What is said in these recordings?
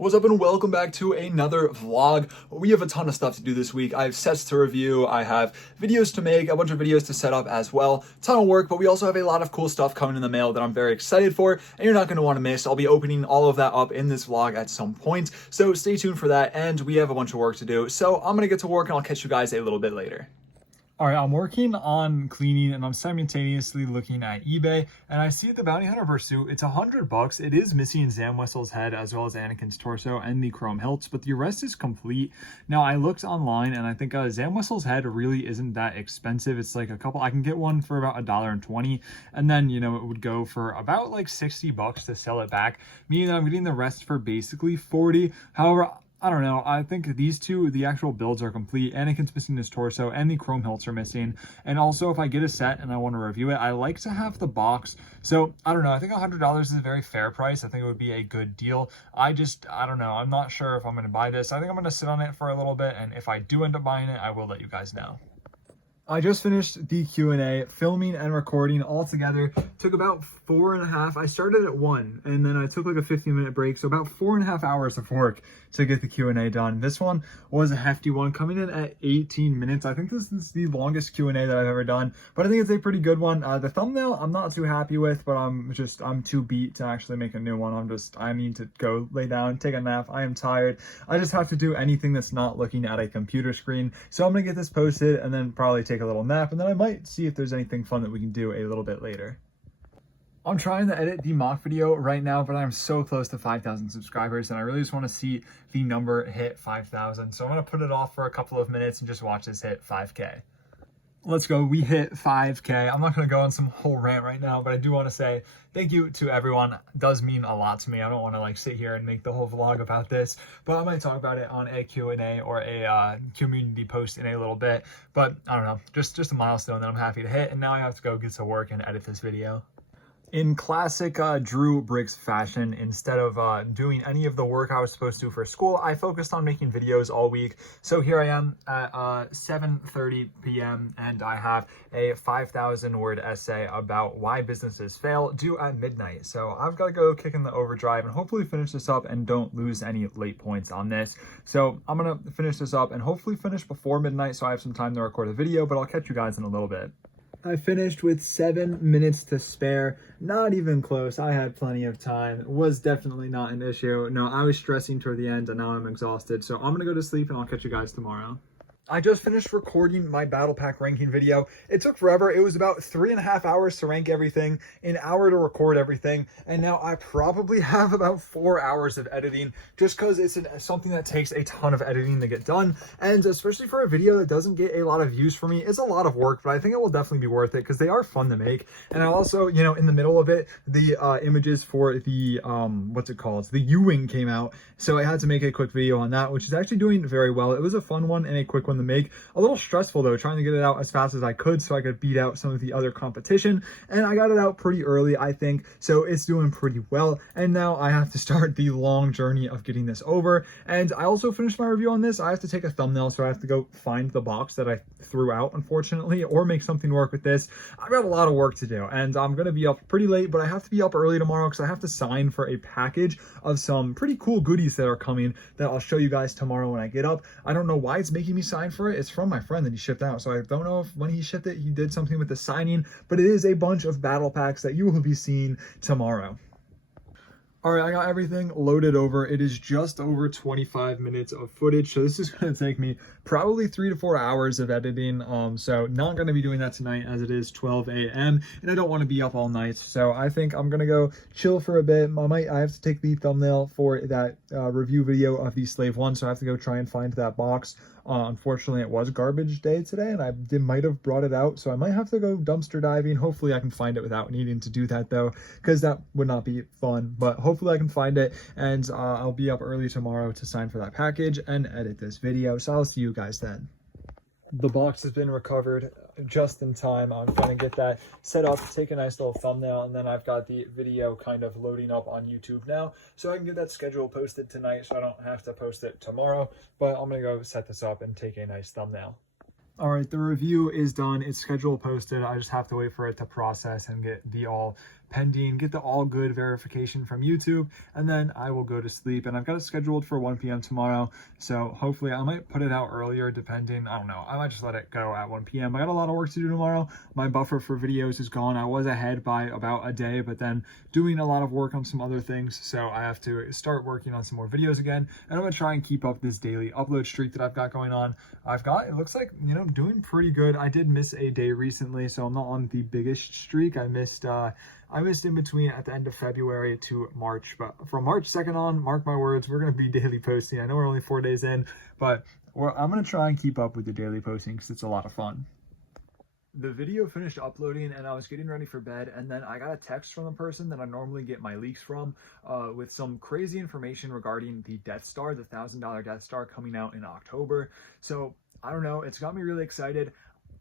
What's up and welcome back to another vlog. We have a ton of stuff to do this week. I have sets to review, I have videos to make, a bunch of videos to set up as well. Ton of work, but we also have a lot of cool stuff coming in the mail that I'm very excited for and you're not going to want to miss. I'll be opening all of that up in this vlog at some point, so stay tuned for that, and we have a bunch of work to do. So I'm going to get to work and I'll catch you guys a little bit later. All right, I'm working on cleaning and I'm simultaneously looking at eBay, and I see the Bounty Hunter Pursuit. It's $100. It is missing Zam Wesell's head as well as Anakin's torso and the chrome hilts, but the rest is complete. Now, I looked online and I think Zam Wesell's head really isn't that expensive. It's like I can get one for about $1.20, and then, you know, it would go for about like $60 to sell it back, meaning that I'm getting the rest for basically $40. However, I don't know. I think these two, the actual builds are complete. Anakin's missing his torso and the chrome hilts are missing. And also, if I get a set and I want to review it, I like to have the box. So I don't know. I think $100 is a very fair price. I think it would be a good deal. I don't know. I'm not sure if I'm going to buy this. I think I'm going to sit on it for a little bit. And if I do end up buying it, I will let you guys know. I just finished the Q&A, filming and recording all together. Took about 4.5. I started at 1 and then I took like a 15-minute break. So about 4.5 hours of work to get the Q&A done. This one was a hefty one, coming in at 18 minutes. I think this is the longest Q&A that I've ever done, but I think it's a pretty good one. The thumbnail I'm not too happy with, but I'm too beat to actually make a new one. I need to go lay down, take a nap. I am tired. I just have to do anything that's not looking at a computer screen. So I'm gonna get this posted and then probably take a little nap, and then I might see if there's anything fun that we can do a little bit later. I'm trying to edit the mock video right now, but I'm so close to 5,000 subscribers and I really just want to see the number hit 5,000. So I'm going to put it off for a couple of minutes and just watch this hit 5K. Let's go. We hit 5K. I'm not going to go on some whole rant right now, but I do want to say thank you to everyone. It does mean a lot to me. I don't want to like sit here and make the whole vlog about this, but I might talk about it on a Q&A or a community post in a little bit. But I don't know, just a milestone that I'm happy to hit. And now I have to go get to work and edit this video. In classic Drew Briggs fashion, instead of doing any of the work I was supposed to for school, I focused on making videos all week. So here I am at 7:30 p.m. and I have a 5,000 word essay about why businesses fail due at midnight. So I've got to go kick in the overdrive and hopefully finish this up and don't lose any late points on this. So I'm going to finish this up and hopefully finish before midnight so I have some time to record a video, but I'll catch you guys in a little bit. I finished with 7 minutes to spare. Not even close. I had plenty of time. It was definitely not an issue. No, I was stressing toward the end and now I'm exhausted. So I'm gonna go to sleep and I'll catch you guys tomorrow. I just finished recording my battle pack ranking video. It took forever. It was about 3.5 hours to rank everything, an hour to record everything, and now I probably have about 4 hours of editing just because it's something that takes a ton of editing to get done, and especially for a video that doesn't get a lot of views for me, it's a lot of work, but I think it will definitely be worth it because they are fun to make. And I also, you know, in the middle of it, the images for the, the U-Wing came out, so I had to make a quick video on that, which is actually doing very well. It was a fun one and a quick one to make. A little stressful though, trying to get it out as fast as I could so I could beat out some of the other competition, and I got it out pretty early, I think, so it's doing pretty well. And now I have to start the long journey of getting this over. And I also finished my review on this. I have to take a thumbnail, so I have to go find the box that I threw out, unfortunately, or make something work with this. I've got a lot of work to do and I'm gonna be up pretty late, but I have to be up early tomorrow because I have to sign for a package of some pretty cool goodies that are coming that I'll show you guys tomorrow when I get up. I don't know why it's making me sign for it. It's from my friend that he shipped out, so I don't know if when he shipped it he did something with the signing, but it is a bunch of battle packs that you will be seeing tomorrow. All right, I got everything loaded over. It is just over 25 minutes of footage, so this is going to take me probably 3 to 4 hours of editing. So not going to be doing that tonight as it is 12 a.m. and I don't want to be up all night. So I think I'm going to go chill for a bit. I have to take the thumbnail for that review video of the Slave One, so I have to go try and find that box. Unfortunately, it was garbage day today and I might have brought it out, so I might have to go dumpster diving. Hopefully I can find it without needing to do that though, because that would not be fun, but hopefully I can find it. And I'll be up early tomorrow to sign for that package and edit this video, so I'll see you guys then. The box has been recovered just in time. I'm going to get that set up, take a nice little thumbnail, and then I've got the video kind of loading up on YouTube now, so I can get that schedule posted tonight so I don't have to post it tomorrow. But I'm going to go set this up and take a nice thumbnail. All right, the review is done. It's scheduled posted. I just have to wait for it to process and get the all pending, get the all good verification from YouTube, and then I will go to sleep. And I've got it scheduled for 1 p.m. tomorrow, so hopefully I might put it out earlier depending. I don't know, I might just let it go at 1 p.m. I got a lot of work to do tomorrow. My buffer for videos is gone. I was ahead by about a day, but then doing a lot of work on some other things, so I have to start working on some more videos again, and I'm gonna try and keep up this daily upload streak that I've got going on. It looks like, you know, doing pretty good. I did miss a day recently, so I'm not on the biggest streak. I missed in between at the end of February to March, but from March 2nd on, mark my words, we're going to be daily posting. I know we're only 4 days in, but I'm going to try and keep up with the daily posting because it's a lot of fun. The video finished uploading and I was getting ready for bed, and then I got a text from the person that I normally get my leaks from with some crazy information regarding the Death Star, the $1,000 Death Star coming out in October. So I don't know, it's got me really excited.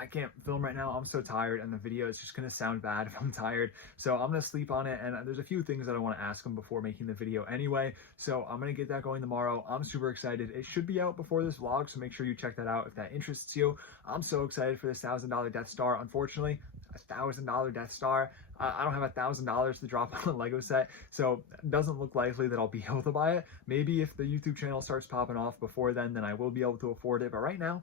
I can't film right now, I'm so tired, and the video is just gonna sound bad if I'm tired, so I'm gonna sleep on it. And there's a few things that I want to ask him before making the video anyway, so I'm gonna get that going tomorrow. I'm super excited. It should be out before this vlog, so make sure you check that out if that interests you. I'm so excited for this $1,000 Death Star. Unfortunately, a $1,000 Death Star, I don't have $1,000 to drop on a Lego set, so it doesn't look likely that I'll be able to buy it. Maybe if the YouTube channel starts popping off before then I will be able to afford it, but right now,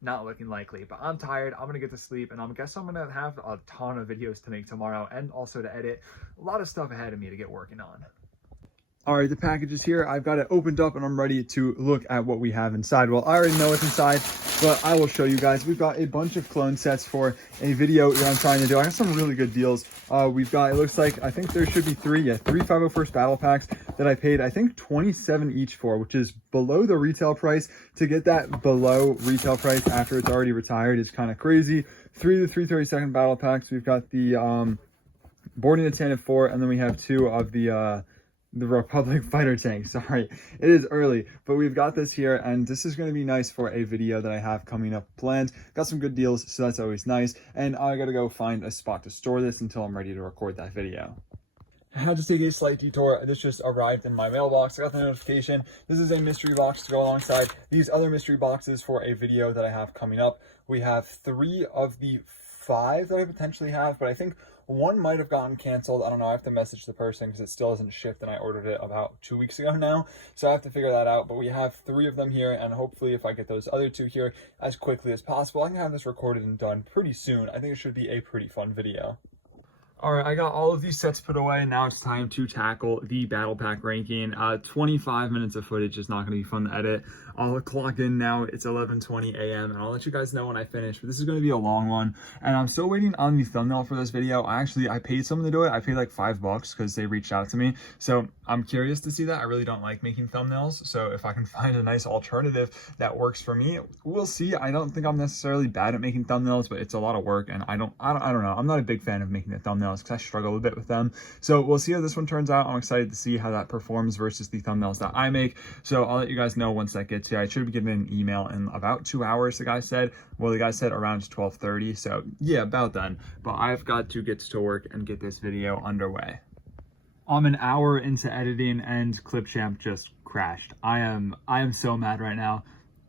not looking likely. But I'm tired, I'm gonna get to sleep, and I guess I'm gonna have a ton of videos to make tomorrow and also to edit. A lot of stuff ahead of me to get working on. All right, the package is here. I've got it opened up and I'm ready to look at what we have inside. Well, I already know what's inside, but I will show you guys. We've got a bunch of clone sets for a video that I'm trying to do. I have some really good deals. We've got, it looks like, I think there should be three 501st battle packs that I paid, I think 27 each for, which is below the retail price. To get that below retail price after it's already retired is kind of crazy. 3 of the 332nd battle packs. We've got the Boarding the Tantive 4, and then we have 2 of the Republic fighter tank. Sorry, it is early, but we've got this here, and this is going to be nice for a video that I have coming up planned. Got some good deals, so that's always nice. And I gotta go find a spot to store this until I'm ready to record that video. I had to take a slight detour. This just arrived in my mailbox. I got the notification. This is a mystery box to go alongside these other mystery boxes for a video that I have coming up. We have 3 of the 5 that I potentially have, but I think one might have gotten canceled. I don't know. I have to message the person because it still hasn't shipped, and I ordered it about 2 weeks ago now. So I have to figure that out. But we have 3 of them here, and hopefully if I get those other 2 here as quickly as possible, I can have this recorded and done pretty soon. I think it should be a pretty fun video. All right, I got all of these sets put away. Now it's time to tackle the battle pack ranking. 25 minutes of footage is not going to be fun to edit. I'll clock in now. It's 11:20 a.m. and I'll let you guys know when I finish. But this is going to be a long one, and I'm still waiting on the thumbnail for this video. I paid someone to do it. I paid like $5 because they reached out to me. So I'm curious to see that. I really don't like making thumbnails. So if I can find a nice alternative that works for me, we'll see. I don't think I'm necessarily bad at making thumbnails, but it's a lot of work, and I don't know. I'm not a big fan of making the thumbnails because I struggle a bit with them. So we'll see how this one turns out. I'm excited to see how that performs versus the thumbnails that I make. So I'll let you guys know once that gets here. I should be getting an email in about 2 hours, the guy said. Well, the guy said around 12:30. So yeah, about then. But I've got to get to work and get this video underway. I'm an hour into editing and Clipchamp just crashed. I am so mad right now.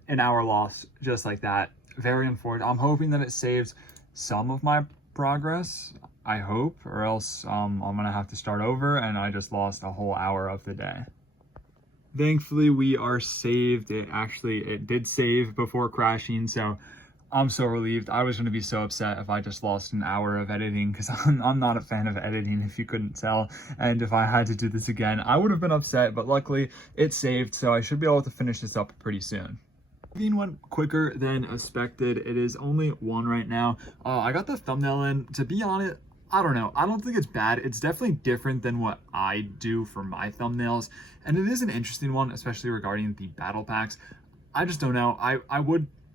An hour loss just like that. Very unfortunate. I'm hoping that it saves some of my progress, I hope, or else I'm gonna have to start over and I just lost a whole hour of the day. Thankfully we are saved. It did save before crashing, so I'm so relieved. I was going to be so upset if I just lost an hour of editing, because I'm not a fan of editing, if you couldn't tell. And if I had to do this again, I would have been upset, but luckily it saved, so I should be able to finish this up pretty soon. Everything went quicker than expected. It is only 1 right now. I got the thumbnail in. To be honest, I don't know. I don't think it's bad. It's definitely different than what I do for my thumbnails. And it is an interesting one, especially regarding the battle packs. I just don't know.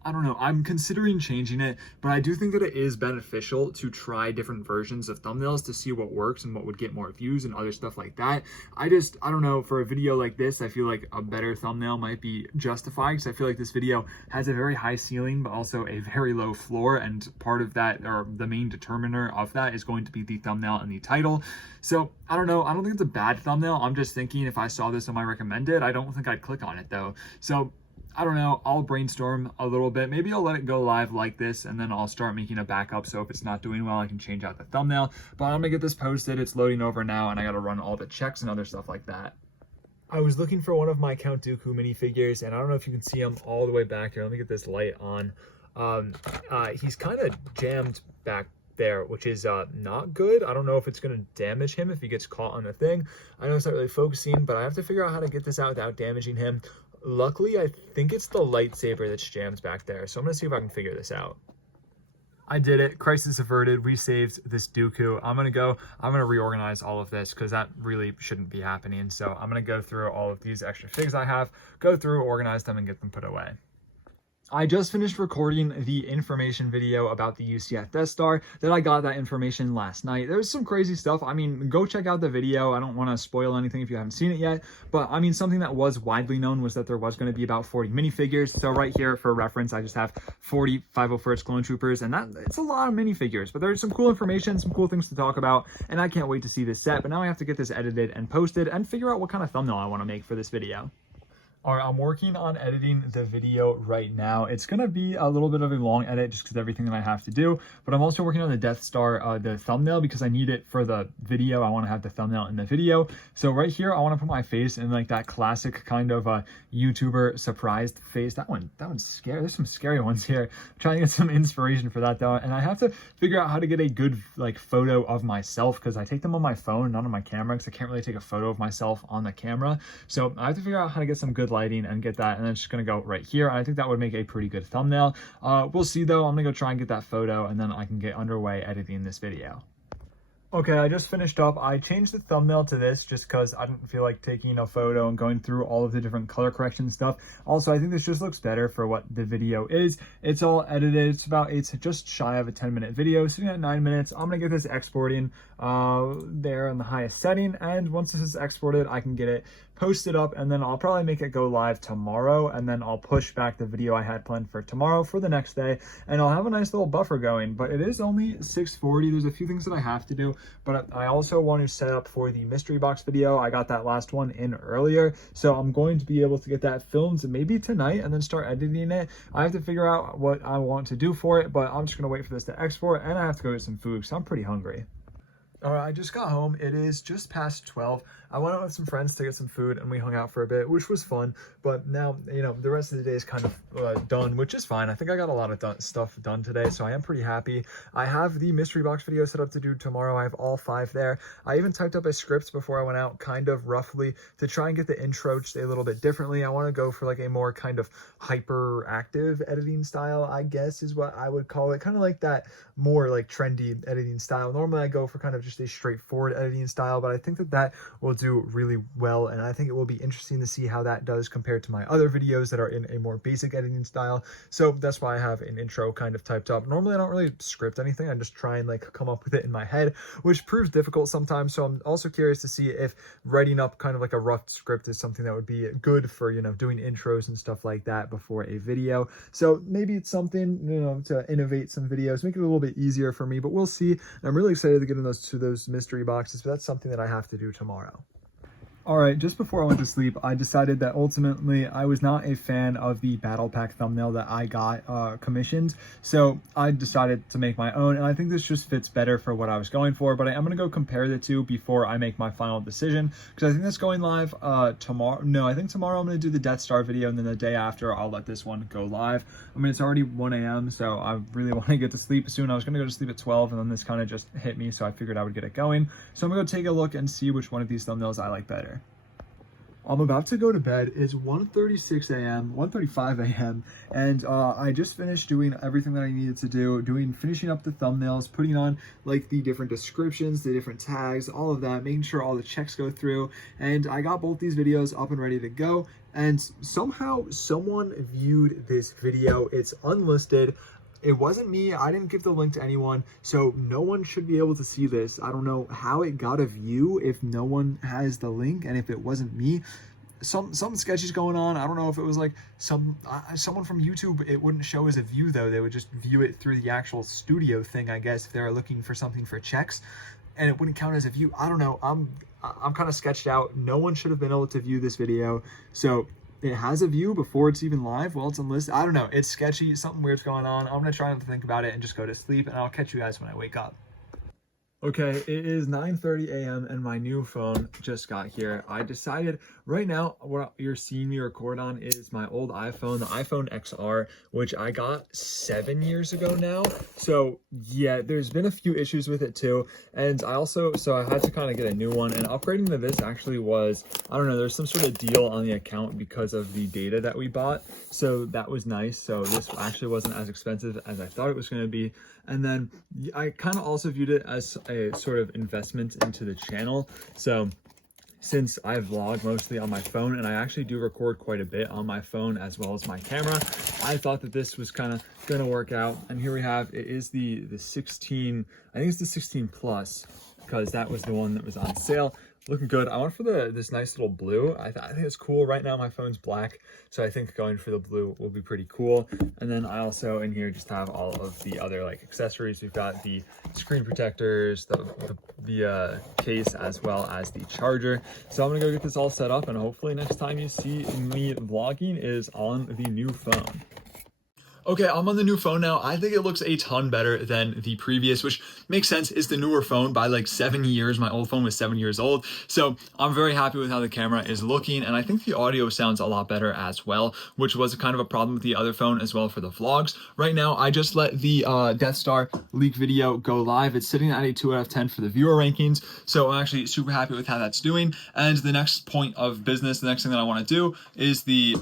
I don't know. I'm considering changing it, but I do think that it is beneficial to try different versions of thumbnails to see what works and what would get more views and other stuff like that. I don't know, for a video like this, I feel like a better thumbnail might be justified, because I feel like this video has a very high ceiling, but also a very low floor, and part of that, or the main determiner of that, is going to be the thumbnail and the title. So I don't know. I don't think it's a bad thumbnail. I'm just thinking if I saw this on my recommended, I don't think I'd click on it though. So I don't know, I'll brainstorm a little bit. Maybe I'll let it go live like this, and then I'll start making a backup, so if it's not doing well, I can change out the thumbnail. But I'm gonna get this posted. It's loading over now, and I gotta run all the checks and other stuff like that. I was looking for one of my Count Dooku minifigures, and I don't know if you can see him all the way back here. Let me get this light on. He's kind of jammed back there, which is not good. I don't know if it's going to damage him if he gets caught on the thing. I know it's not really focusing, but I have to figure out how to get this out without damaging him. Luckily, I think it's the lightsaber that's jammed back there, so I'm going to see if I can figure this out. I did it. Crisis averted. We saved this Dooku. I'm going to reorganize all of this because that really shouldn't be happening. So I'm going to go through all of these extra figs I have, go through, organize them, and get them put away. I just finished recording the information video about the UCF Death Star that I got that information last night. There was some crazy stuff. I mean, go check out the video. I don't want to spoil anything if you haven't seen it yet, but I mean, something that was widely known was that there was going to be about 40 minifigures. So right here for reference, I just have 40 501st Clone Troopers, and it's a lot of minifigures, but there's some cool information, some cool things to talk about, and I can't wait to see this set. But now I have to get this edited and posted and figure out what kind of thumbnail I want to make for this video. All right, I'm working on editing the video right now. It's gonna be a little bit of a long edit just because everything that I have to do, but I'm also working on the Death Star, the thumbnail, because I need it for the video. I wanna have the thumbnail in the video. So right here, I wanna put my face in like that classic kind of YouTuber surprised face. That one's scary. There's some scary ones here. I'm trying to get some inspiration for that though. And I have to figure out how to get a good like photo of myself because I take them on my phone, not on my camera, because I can't really take a photo of myself on the camera. So I have to figure out how to get some good lighting and get that, and then it's just gonna go right here. I think that would make a pretty good thumbnail. We'll see though. I'm gonna go try and get that photo, and then I can get underway editing this video. Okay, I just finished up. I changed the thumbnail to this just because I didn't feel like taking a photo and going through all of the different color correction stuff. Also, I think this just looks better for what the video is. It's all edited. It's just shy of a 10-minute video, sitting at 9 minutes. I'm gonna get this exporting there in the highest setting, and once this is exported, I can get it posted up, and then I'll probably make it go live tomorrow, and then I'll push back the video I had planned for tomorrow for the next day, and I'll have a nice little buffer going. But it is only 6:40. There's a few things that I have to do, but I also want to set up for the mystery box video. I got that last one in earlier, so I'm going to be able to get that filmed maybe tonight and then start editing it. I have to figure out what I want to do for it, but I'm just gonna wait for this to export, and I have to go get some food because I'm pretty hungry. All right, I just got home. It is just past 12. I went out with some friends to get some food, and we hung out for a bit, which was fun. But now, you know, the rest of the day is kind of done, which is fine. I think I got a lot of stuff done today, so I am pretty happy. I have the mystery box video set up to do tomorrow. I have all 5 there. I even typed up a script before I went out, kind of roughly, to try and get the intro just a little bit differently. I want to go for like a more kind of hyperactive editing style, I guess is what I would call it. Kind of like that more like trendy editing style. Normally I go for kind of just a straightforward editing style, but I think that will do really well, and I think it will be interesting to see how that does compared to my other videos that are in a more basic editing style. So that's why I have an intro kind of typed up. Normally I don't really script anything. I just try and like come up with it in my head, which proves difficult sometimes. So I'm also curious to see if writing up kind of like a rough script is something that would be good for, you know, doing intros and stuff like that before a video. So maybe it's something, you know, to innovate some videos, make it a little bit easier for me, but we'll see. And I'm really excited to get in those mystery boxes, but that's something that I have to do tomorrow. All right, just before I went to sleep, I decided that ultimately I was not a fan of the battle pack thumbnail that I got commissioned. So I decided to make my own, and I think this just fits better for what I was going for, but I am gonna go compare the two before I make my final decision, because I think that's going live tomorrow. No, I think tomorrow I'm gonna do the Death Star video, and then the day after I'll let this one go live. I mean, it's already 1 a.m., so I really want to get to sleep soon. I was gonna go to sleep at 12, and then this kind of just hit me, so I figured I would get it going. So I'm gonna go take a look and see which one of these thumbnails I like better. I'm about to go to bed. It's 1:36 a.m., 1:35 a.m., and I just finished doing everything that I needed to do, finishing up the thumbnails, putting on like the different descriptions, the different tags, all of that, making sure all the checks go through, and I got both these videos up and ready to go, and somehow someone viewed this video. It's unlisted. It wasn't me. I didn't give the link to anyone, so no one should be able to see this. I don't know how it got a view if no one has the link, and if it wasn't me. Some sketches going on. I don't know if it was like someone from YouTube. It wouldn't show as a view though. They would just view it through the actual studio thing, I guess, if they were looking for something for checks, and it wouldn't count as a view. I don't know. I'm kind of sketched out. No one should have been able to view this video, so it has a view before it's even live while it's unlisted. I don't know. It's sketchy. Something weird's going on. I'm going to try not to think about it and just go to sleep, and I'll catch you guys when I wake up. Okay, it is 9:30 a.m. and my new phone just got here. I decided right now what you're seeing me record on is my old iPhone, the iPhone XR, which I got 7 years ago now. So yeah, there's been a few issues with it too. And I had to kind of get a new one, and upgrading to this actually was, I don't know, there's some sort of deal on the account because of the data that we bought. So that was nice. So this actually wasn't as expensive as I thought it was going to be. And then I kind of also viewed it as a sort of investment into the channel. So since I vlog mostly on my phone, and I actually do record quite a bit on my phone as well as my camera, I thought that this was kind of going to work out. And here we have, it is the 16, I think it's the 16 Plus, because that was the one that was on sale. Looking good. I went for this nice little blue. I think it's cool. Right now my phone's black, so I think going for the blue will be pretty cool. And then I also in here just have all of the other like accessories. We've got the screen protectors, the case, as well as the charger. So I'm gonna go get this all set up, and hopefully next time you see me vlogging is on the new phone. Okay, I'm on the new phone now. I think it looks a ton better than the previous, which makes sense. It's the newer phone by like 7 years. My old phone was 7 years old. So I'm very happy with how the camera is looking. And I think the audio sounds a lot better as well, which was kind of a problem with the other phone as well for the vlogs. Right now, I just let the Death Star leak video go live. It's sitting at a 2 out of 10 for the viewer rankings. So I'm actually super happy with how that's doing. And the next point of business, the next thing that I want to do is the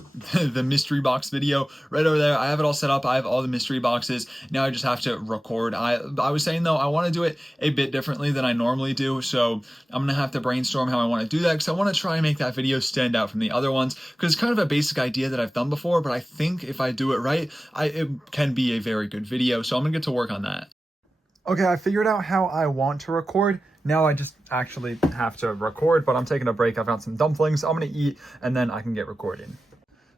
mystery box video right over there. I have it all set up. I have all the mystery boxes. Now I just have to record. I was saying though, I want to do it a bit differently than I normally do. So I'm going to have to brainstorm how I want to do that, because I want to try and make that video stand out from the other ones, because it's kind of a basic idea that I've done before, but I think if I do it right, it can be a very good video. So I'm going to get to work on that. Okay, I figured out how I want to record. Now I just actually have to record, but I'm taking a break. I've got some dumplings I'm going to eat, and then I can get recording.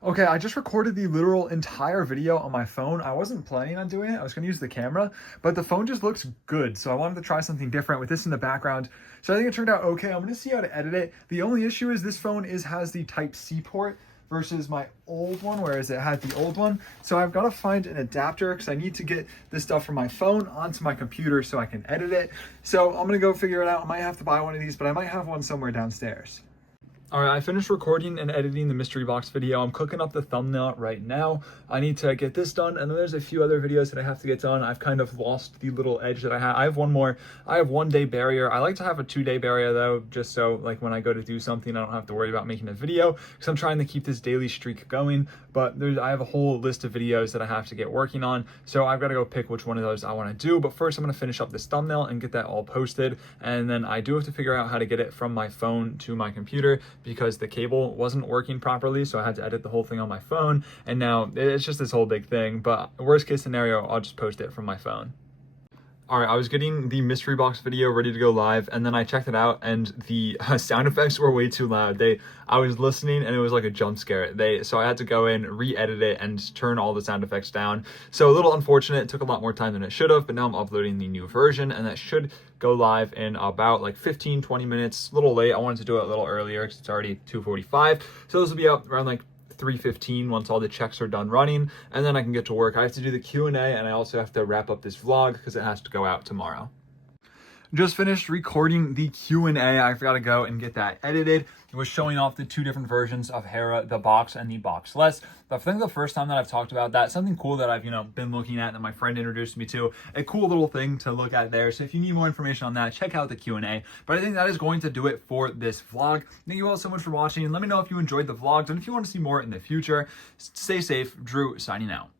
Okay, I just recorded the literal entire video on my phone. I wasn't planning on doing it. I was gonna use the camera, but the phone just looks good. So I wanted to try something different with this in the background. So I think it turned out okay. I'm gonna see how to edit it. The only issue is this phone has the Type-C port versus my old one, whereas it had the old one. So I've gotta find an adapter, because I need to get this stuff from my phone onto my computer so I can edit it. So I'm gonna go figure it out. I might have to buy one of these, but I might have one somewhere downstairs. All right, I finished recording and editing the mystery box video. I'm cooking up the thumbnail right now. I need to get this done, and then there's a few other videos that I have to get done. I've kind of lost the little edge that I had. I have one more. I have 1 day barrier. I like to have a 2 day barrier though, just so like when I go to do something, I don't have to worry about making a video, because I'm trying to keep this daily streak going. But I have a whole list of videos that I have to get working on, so I've got to go pick which one of those I want to do. But first, I'm going to finish up this thumbnail and get that all posted, and then I do have to figure out how to get it from my phone to my computer, because the cable wasn't working properly, so I had to edit the whole thing on my phone, and now it's just this whole big thing. But worst case scenario, I'll just post it from my phone. All right, I was getting the mystery box video ready to go live, and then I checked it out, and the sound effects were way too loud. I was listening, and it was like a jump scare. So I had to go in, re-edit it, and turn all the sound effects down. So a little unfortunate. It took a lot more time than it should have, but now I'm uploading the new version, and that should go live in about like 15-20 minutes. A little late. I wanted to do it a little earlier because it's already 2:45. So this will be out around like 3:15 once all the checks are done running, and then I can get to work. I have to do the Q&A, and I also have to wrap up this vlog because it has to go out tomorrow. Just finished recording the Q&A. I've got to go and get that edited. It was showing off the 2 different versions of Hera, the box and the boxless. But I think the first time that I've talked about that, something cool that I've been looking at that my friend introduced me to, a cool little thing to look at there. So if you need more information on that, check out the Q&A. But I think that is going to do it for this vlog. Thank you all so much for watching, and let me know if you enjoyed the vlogs and if you want to see more in the future. Stay safe. Drew signing out.